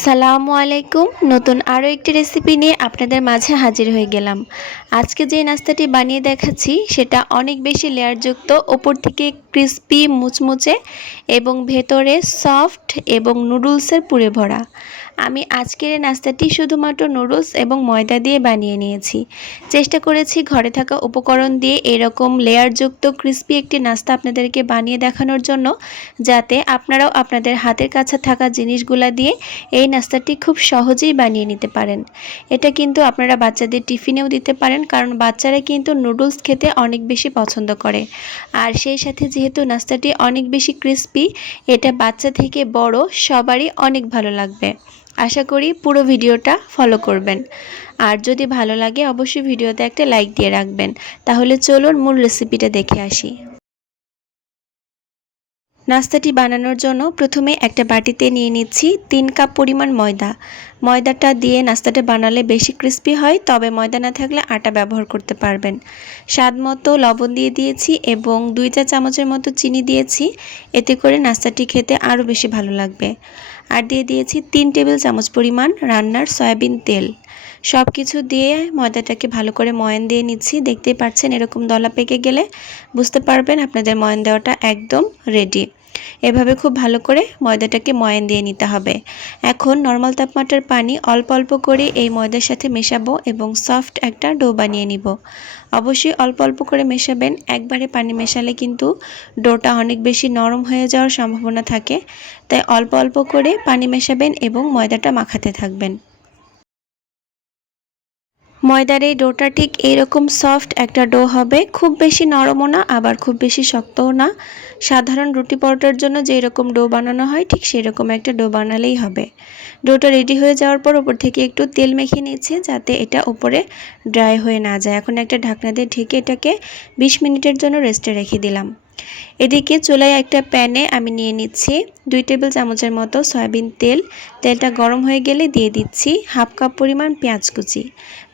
আসসালামু আলাইকুম। নতুন আরও একটি রেসিপি নিয়ে আপনাদের মাঝে হাজির হয়ে গেলাম। আজকে যে নাস্তাটি বানিয়ে দেখাচ্ছি সেটা অনেক বেশি লেয়ারযুক্ত, ওপর থেকে ক্রিস্পি মুচমুচে এবং ভেতরে সফট এবং নুডলসের পুরে ভরা। আমি আজকের এই নাস্তাটি শুধুমাত্র নুডলস এবং ময়দা দিয়ে বানিয়ে নিয়েছি। চেষ্টা করেছি ঘরে থাকা উপকরণ দিয়ে এরকম লেয়ারযুক্ত ক্রিস্পি একটি নাস্তা আপনাদেরকে বানিয়ে দেখানোর জন্য, যাতে আপনারাও আপনাদের হাতের কাছে থাকা জিনিসগুলা দিয়ে এই নাস্তাটি খুব সহজেই বানিয়ে নিতে পারেন। এটা কিন্তু আপনারা বাচ্চাদের টিফিনেও দিতে পারেন, কারণ বাচ্চারা কিন্তু নুডলস খেতে অনেক বেশি পছন্দ করে। আর সেই সাথে যেহেতু নাস্তাটি অনেক বেশি ক্রিস্পি, এটা বাচ্চা থেকে বড় সবারই অনেক ভালো লাগবে। আশা করি পুরো ভিডিওটা ফলো করবেন। আর যদি ভালো লাগে অবশ্যই ভিডিওতে একটা লাইক দিয়ে রাখবেন। তাহলে চলুন মূল রেসিপিটা দেখে আসি। নাস্তাটি বানানোর জন্য প্রথমে একটা বাটিতে নিয়ে নিচ্ছি 3 কাপ পরিমাণ ময়দা। ময়দাটা দিয়ে নাস্তাটা বানালে বেশি ক্রিস্পি হয়, তবে ময়দা না থাকলে আটা ব্যবহার করতে পারবেন। স্বাদ মতো লবণ দিয়ে দিয়েছি এবং 2 চা চামচের মতো চিনি দিয়েছি, এতে করে নাস্তাটি খেতে আরও বেশি ভালো লাগবে। আর দিয়ে দিয়েছি 3 টেবিল চামচ পরিমাণ রান্নার সয়াবিন তেল। সব কিছু দিয়ে ময়দাটাকে ভালো করে ময়ান দিয়ে নিচ্ছি। দেখতেই পাচ্ছেন এরকম দলা পেকে গেলে বুঝতে পারবেন আপনাদের ময়ান দেওয়াটা একদম রেডি। এভাবে খুব ভালো করে ময়দাটাকে ময়ান দিয়ে নিতে হবে। এখন নর্মাল তাপমাত্রার পানি অল্প অল্প করে এই ময়দার সাথে মেশাবো এবং সফট একটা ডো বানিয়ে নিব। অবশ্যই অল্প অল্প করে মেশাবেন, একবারে পানি মেশালে কিন্তু ডোটা অনেক বেশি নরম হয়ে যাওয়ার সম্ভাবনা থাকে। তাই অল্প অল্প করে পানি মেশাবেন এবং ময়দাটা মাখাতে থাকবেন। ময়দার এই ডোটা ঠিক এইরকম সফট একটা ডো হবে, খুব বেশি নরমও না আবার খুব বেশি শক্তও না। সাধারণ রুটি পরোটার জন্য যেই রকম ডো বানানো হয় ঠিক সেই রকম একটা ডো বানালেই হবে। ডোটা রেডি হয়ে যাওয়ার পর উপর থেকে একটু তেল মেখে নিয়েছি, যাতে এটা উপরে ড্রাই হয়ে না যায়। এখন একটা ঢাকনা দিয়ে ঢেকে এটাকে 20 মিনিটের জন্য রেস্টে রেখে দিলাম। এদিকে চুলায় একটা প্যানে আমি নিয়ে নিচ্ছি 2 টেবিল চামচের মতো সয়াবিন তেল। তেলটা গরম হয়ে গেলে দিয়ে দিচ্ছি হাফ কাপ পরিমাণ পেঁয়াজ কুচি।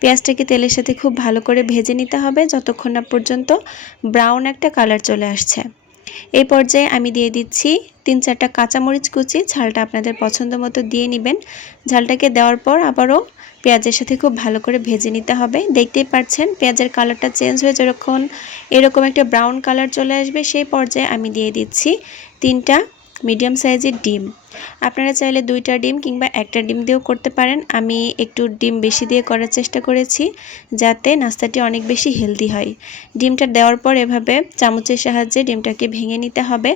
পেঁয়াজটাকে তেলের সাথে খুব ভালো করে ভেজে নিতে হবে যতক্ষণ না পর্যন্ত ব্রাউন একটা কালার চলে আসছে। এই পর্যায়ে আমি দিয়ে দিচ্ছি 3-4টা কাঁচামরিচ কুচি। ঝালটা আপনাদের পছন্দ মতো দিয়ে নেবেন। ঝালটাকে দেওয়ার পর আবারও পেঁয়াজের সাথে খুব ভালো করে ভেজে নিতে হবে। দেখতেই পাচ্ছেন পেঁয়াজের কালারটা চেঞ্জ হয়ে যখন এরকম একটা ব্রাউন কালার চলে আসবে, সেই পর্যায়ে আমি দিয়ে দিচ্ছি 3টা মিডিয়াম সাইজের ডিম। আপনারা চাইলে 2টা ডিম কিংবা 1টা ডিম দিয়েও করতে পারেন। আমি একটু ডিম বেশি দিয়ে করার চেষ্টা করেছি, যাতে নাস্তাটি অনেক বেশি হেলদি হয়। ডিমটা দেওয়ার পর এভাবে চামচের সাহায্যে ডিমটাকে ভেঙে নিতে হবে,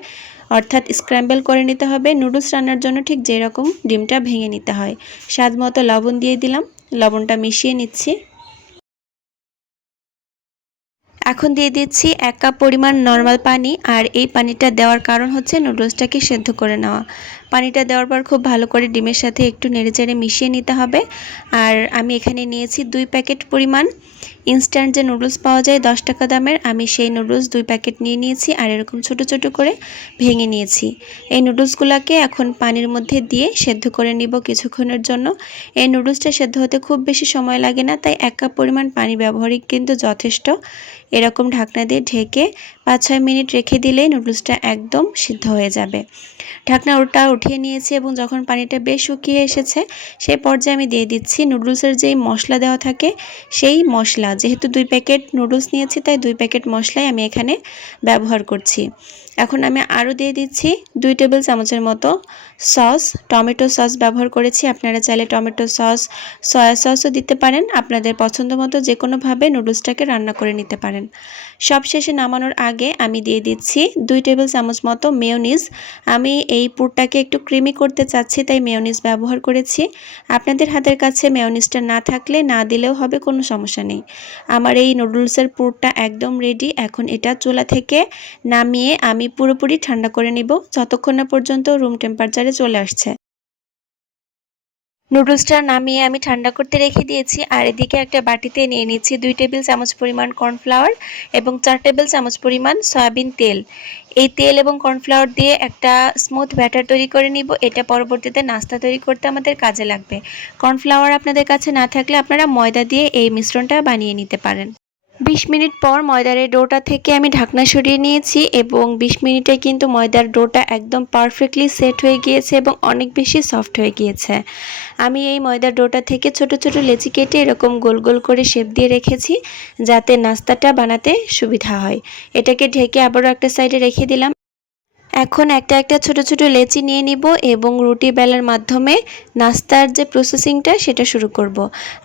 অর্থাৎ স্ক্র্যাম্বল করে নিতে হবে। নুডলস রান্নার জন্য ঠিক যেরকম ডিমটা ভেঙে নিতে হয়। স্বাদ মতো লবণ দিয়ে দিলাম, লবণটা মিশিয়ে নিচ্ছি। এখন দিয়ে দিচ্ছি 1 কাপ পরিমাণ নর্মাল পানি। আর এই পানিটা দেওয়ার কারণ হচ্ছে নুডলসটাকে সেদ্ধ করে নেওয়া। পানিটা দেওয়ার পর খুব ভালো করে ডিমের সাথে একটু নেড়েচেড়ে মিশিয়ে নিতে হবে। আর আমি এখানে নিয়েছি 2 প্যাকেট পরিমাণ ইনস্ট্যান্ট যে নুডলস পাওয়া যায় 10 টাকা দামের, আমি সেই নুডলস 2 প্যাকেট নিয়ে নিয়েছি আর এরকম ছোট ছোট করে ভেঙে নিয়েছি। এই নুডলসগুলোকে এখন পানির মধ্যে দিয়ে সেদ্ধ করে নিব কিছুক্ষণের জন্য। এই নুডলসটা সেদ্ধ হতে খুব বেশি সময় লাগে না, তাই 1 কাপ পরিমাণ পানি ব্যবহারই কিন্তু যথেষ্ট। এরকম ঢাকনা দিয়ে ঢেকে 5-6 মিনিট রেখে দিলেই নুডলসটা একদম সিদ্ধ হয়ে যাবে। ঢাকনাটা উঠিয়ে নিয়েছি এবং যখন পানিটা বেশ শুকিয়ে এসেছে, সেই পর্যায়ে আমি দিয়ে দিচ্ছি নুডলসের যেই মশলা দেওয়া থাকে সেই মশলা। যেহেতু 2 প্যাকেট নুডলস নিয়েছি তাই 2 প্যাকেট মশলাই আমি এখানে ব্যবহার করছি। এখন আমি আরও দিয়ে দিচ্ছি 2 টেবিল চামচের মতো সস। টমেটো সস ব্যবহার করেছি, আপনারা চাইলে টমেটো সস, সয়া সসও দিতে পারেন। আপনাদের পছন্দ মতো যে কোনোভাবে নুডলসটাকে রান্না করে নিতে পারেন। সবশেষে নামানোর আগে আমি দিয়ে দিচ্ছি 2 টেবিল চামচ মতো মেয়োনিজ। আমি এই পুরটাকে একটু ক্রিমি করতে চাচ্ছি, তাই মেয়োনিজ ব্যবহার করেছি। আপনাদের হাতের কাছে মেয়োনিজটা না থাকলে না দিলেও হবে, কোনো সমস্যা নেই। আমার এই নুডলসের পুরটা একদম রেডি। এখন এটা চুলা থেকে নামিয়ে আমি পুরোপুরি ঠান্ডা করে নিব, যতক্ষণ না পর্যন্ত রুম টেম্পারেচারে চলে আসছে। নুডলসটা নামিয়ে আমি ঠান্ডা করতে রেখে দিয়েছি। আর এদিকে একটা বাটিতে নিয়ে নিচ্ছি 2 টেবিল চামচ পরিমাণ কর্নফ্লাওয়ার এবং 4 টেবিল চামচ পরিমাণ সয়াবিন তেল। এই তেল এবং কর্নফ্লাওয়ার দিয়ে একটা স্মুথ ব্যাটার তৈরি করে নিব। এটা পরবর্তীতে নাস্তা তৈরি করতে আমাদের কাজে লাগবে। কর্নফ্লাওয়ার আপনাদের কাছে না থাকলে আপনারা ময়দা দিয়ে এই মিশ্রণটা বানিয়ে নিতে পারেন। 20 মিনিট পর ময়দার এই ডোটা থেকে আমি ঢাকনা সরিয়ে নিয়েছি এবং 20 মিনিটে কিন্তু ময়দার ডোটা একদম পারফেক্টলি সেট হয়ে গিয়েছে এবং অনেক বেশি সফট হয়ে গিয়েছে। আমি এই ময়দার ডোটা থেকে ছোট ছোট লেচি কেটে এরকম গোল গোল করে শেপ দিয়ে রেখেছি যাতে নাস্তাটা বানাতে সুবিধা হয়। এটাকে ঢেকে আবারও একটা সাইডে রেখে দিলাম। এখন একটা একটা ছোট ছোট লেচি নিয়ে নিব এবং রুটি বেলার মাধ্যমে নাস্তার যে প্রসেসিংটা সেটা শুরু করব।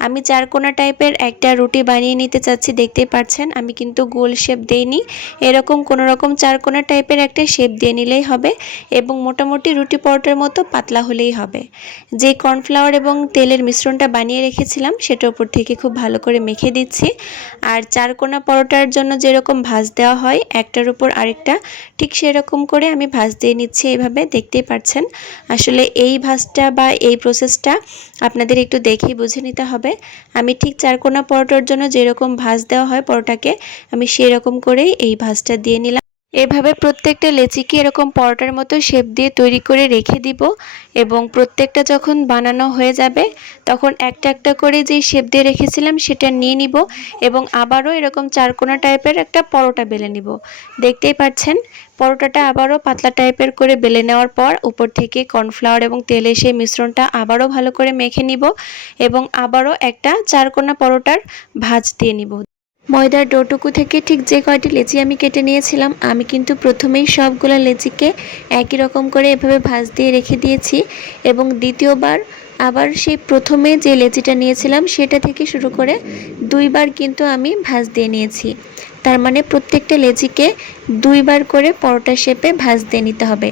আমি চারকোনা টাইপের একটা রুটি বানিয়ে নিতে চাচ্ছি, দেখতেই পাচ্ছেন আমি কিন্তু গোল শেপ দেইনি, এরকম কোনো রকম চারকোনা টাইপের একটা শেপ দিয়ে নিলেই হবে এবং মোটামুটি রুটি পরোটার মতো পাতলা হলেই হবে। যে কর্নফ্লাওয়ার এবং তেলের মিশ্রণটা বানিয়ে রেখেছিলাম সেটার উপর থেকে খুব ভালো করে মেখে দিচ্ছি। আর চারকোনা পরোটার জন্য যেরকম ভাঁজ দেওয়া হয় একটার উপর আরেকটা, ঠিক সেরকম করে আমি ভাঁজ দিয়ে নিচ্ছি। এইভাবে দেখতেই পাচ্ছেন। আসলে এই ভাঁজটা বা এই প্রসেসটা আপনাদের একটু দেখেই বুঝে নিতে হবে। আমি ঠিক চারকোনা পরোটার জন্য যেরকম ভাঁজ দেওয়া হয় পরোটাকে, আমি সেরকম করেই এই ভাঁজটা দিয়ে নিলাম। এভাবে প্রত্যেকটা লেচিকে এরকম পরোটার মতো শেপ দিয়ে তৈরি করে রেখে দিব এবং প্রত্যেকটা যখন বানানো হয়ে যাবে তখন একটা একটা করে যেই শেপ দিয়ে রেখেছিলাম সেটা নিয়ে নিব এবং আবারও এরকম চারকোনা টাইপের একটা পরোটা বেলে নিব। দেখতেই পাচ্ছেন পরোটাটা আবারও পাতলা টাইপের করে বেলে নেওয়ার পর উপর থেকে কর্নফ্লাওয়ার এবং তেলের সেই মিশ্রণটা আবারও ভালো করে মেখে নিব এবং আবারও একটা চারকোনা পরোটার ভাঁজ দিয়ে নিব। ময়দার ডোটুকু থেকে ঠিক যে কয়টি লেচি আমি কেটে নিয়েছিলাম আমি কিন্তু প্রথমেই সবগুলো লেচিকে একই রকম করে এভাবে ভাঁজ দিয়ে রেখে দিয়েছি এবং দ্বিতীয়বার আবার সেই প্রথমে যে লেচিটা নিয়েছিলাম সেটা থেকে শুরু করে দুইবার কিন্তু আমি ভাঁজ দিয়ে নিয়েছি। তার মানে প্রত্যেকটা লেচিকে দুইবার করে পরোটা শেপে ভাঁজ দিয়ে নিতে হবে।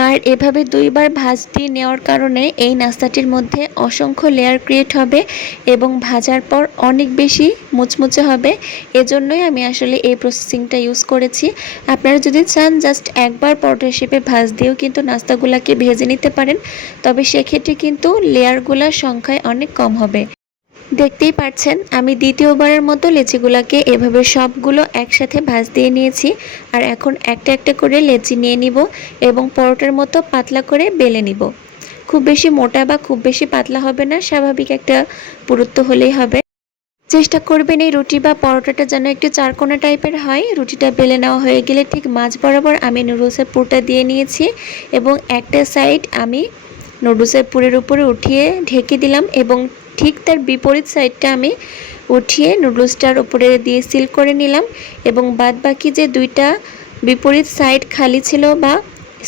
আর এভাবে দুইবার ভাঁজ দিয়ে নেওয়ার কারণে এই নাস্তাটির মধ্যে অসংখ্য লেয়ার ক্রিয়েট হবে এবং ভাজার পর অনেক বেশি মুচমুচে হবে। এজন্যই আমি আসলে এই প্রসেসিংটা ইউজ করেছি। আপনারা যদি চান জাস্ট একবার পরোটা শেপে ভাঁজ দিয়েও কিন্তু নাস্তাগুলোকে ভেজে নিতে পারেন, তবে সেক্ষেত্রে কিন্তু লেয়ারগুলোর সংখ্যায় অনেক কম হবে। দেখতেই পাচ্ছেন আমি দ্বিতীয়বারের মতো লেচিগুলোকে এভাবে সবগুলো একসাথে ভাঁজ দিয়ে নিয়েছি আর এখন একটা একটা করে লেচি নিয়ে নিব এবং পরোটার মতো পাতলা করে বেলে নিব। খুব বেশি মোটা বা খুব বেশি পাতলা হবে না, স্বাভাবিক একটা পুরুত্ব হলেই হবে। চেষ্টা করবেন এই রুটি বা পরোটাটা যেন একটু চারকোনা টাইপের হয়। রুটিটা বেলে নেওয়া হয়ে গেলে ঠিক মাঝ বরাবর আমি নুডলসের পুরটা দিয়ে নিয়েছি এবং একটা সাইড আমি নুডলসের পুরের উপরে উঠিয়ে ঢেকে দিলাম এবং ঠিক তার বিপরীত সাইডটা আমি উঠিয়ে নুডলসটার উপরে দিয়ে সিল করে নিলাম এবং বাদ বাকি যে দুইটা বিপরীত সাইড খালি ছিল বা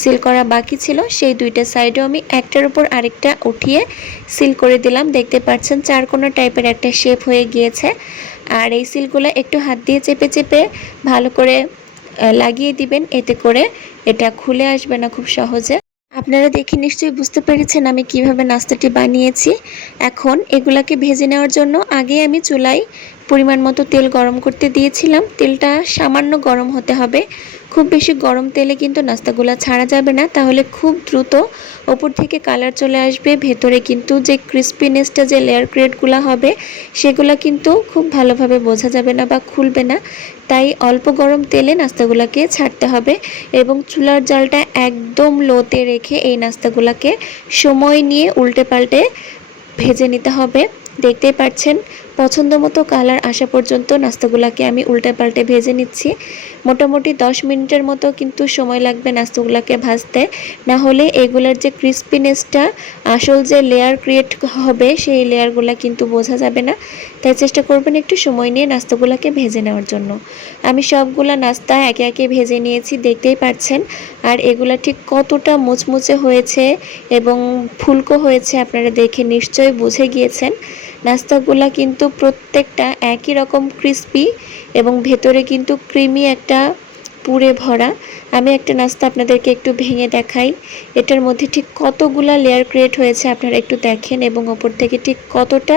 সিল করা বাকি ছিল সেই দুইটা সাইডও আমি একটার উপর আরেকটা উঠিয়ে সিল করে দিলাম। দেখতে পাচ্ছেন চারকোনা টাইপের একটা শেপ হয়ে গিয়েছে। আর এই সিলগুলো একটু হাত দিয়ে চেপে চেপে ভালো করে লাগিয়ে দিবেন, এতে করে এটা খুলে আসবে না খুব সহজে। আপনারা দেখে নিশ্চয়ই বুঝতে পেরেছেন আমি কিভাবে নাস্তাটি বানিয়েছি। এখন এগুলাকে ভেজে নেওয়ার জন্য আগে আমি চুলায় পরিমাণ মতো তেল গরম করতে দিয়েছিলাম। তেলটা সামান্য গরম হতে হবে, খুব বেশি গরম তেলে কিন্তু নাস্তাগুলো ছাড়া যাবে না, তাহলে খুব দ্রুত ওপর থেকে কালার চলে আসবে, ভেতরে কিন্তু যে ক্রিস্পিনেসটা যে লেয়ার ক্রিয়েটগুলো হবে সেগুলো কিন্তু খুব ভালোভাবে বোঝা যাবে না বা খুলবে না। তাই অল্প গরম তেলে নাস্তাগুলোকে ছাড়তে হবে এবং চুলার জালটা একদম লোতে রেখে এই নাস্তাগুলোকে সময় নিয়ে উল্টে পাল্টে ভেজে নিতে হবে। দেখতেই পাচ্ছেন পছন্দ মতো কালার আসা পর্যন্ত নাস্তাগুলোকে আমি উল্টে পাল্টে ভেজে নিচ্ছি। মোটামুটি 10 মিনিটের মতো কিন্তু সময় লাগবে নাস্তাগুলোকে ভাজতে, না হলে এগুলোর যে ক্রিস্পিনেসটা আসল যে লেয়ার ক্রিয়েট হবে সেই লেয়ারগুলো কিন্তু বোঝা যাবে না। তাই চেষ্টা করবেন একটু সময় নিয়ে নাস্তাগুলোকে ভেজে নেওয়ার জন্য। আমি সবগুলা নাস্তা একে একে ভেজে নিয়েছি, দেখতেই পাচ্ছেন। আর এগুলা ঠিক কতটা মুচমুচে হয়েছে এবং ফুলকো হয়েছে আপনারা দেখে নিশ্চয়ই বুঝে গিয়েছেন। নাস্তাগুলা কিন্তু প্রত্যেকটা একই রকম ক্রিস্পি এবং ভেতরে কিন্তু ক্রিমি একটা পুরে ভরা। আমি একটা নাস্তা আপনাদেরকে একটু ভেঙে দেখাই, এটার মধ্যে ঠিক কতগুলা লেয়ার ক্রিয়েট হয়েছে আপনারা একটু দেখেন এবং ওপর থেকে ঠিক কতটা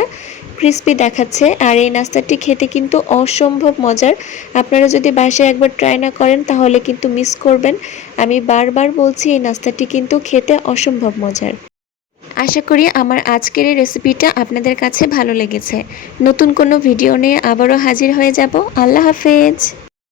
ক্রিস্পি দেখাচ্ছে। আর এই নাস্তাটি খেতে কিন্তু অসম্ভব মজার। আপনারা যদি বাসায় একবার ট্রাই না করেন তাহলে কিন্তু মিস করবেন। আমি বারবার বলছি এই নাস্তাটি কিন্তু খেতে অসম্ভব মজার। আশা করি আমার আজকের এই রেসিপিটা আপনাদের কাছে ভালো লেগেছে। নতুন কোনো ভিডিও নিয়ে আবারও হাজির হয়ে যাব। আল্লাহ হাফেজ।